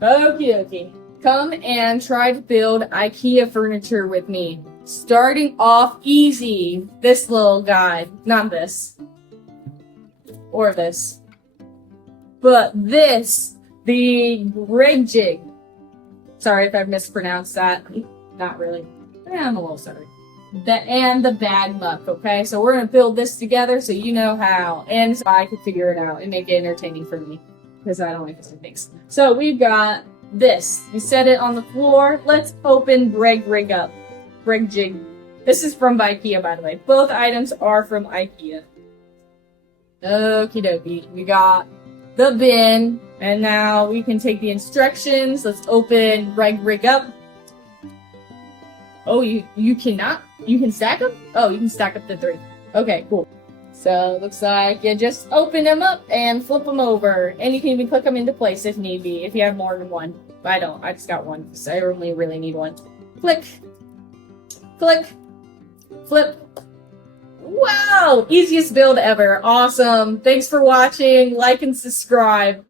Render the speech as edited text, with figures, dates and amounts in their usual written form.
Okie dokie. Come and try to build IKEA furniture with me. Starting off easy. This little guy. Not this. Or this. But this. The Grejig. Sorry if I mispronounced that. Not really. I'm a little sorry. And the bag muck, okay? So we're gonna build this together so you know how. And so I can figure it out and make it entertaining for me. Because I don't like this things. So we've got this. We set it on the floor. Let's open Grejig up. Grejig. This is from IKEA, by the way. Both items are from IKEA. Okie dokie. We got the bin. And now we can take the instructions. Let's open Grejig up. Oh, you cannot? You can stack them? Oh, you can stack up to 3. Okay, cool. So, looks like you just open them up and flip them over. And you can even click them into place if need be, if you have more than one. But I don't. I just got one, because I only really need one. Click. Click. Flip. Wow! Easiest build ever. Awesome. Thanks for watching. Like and subscribe.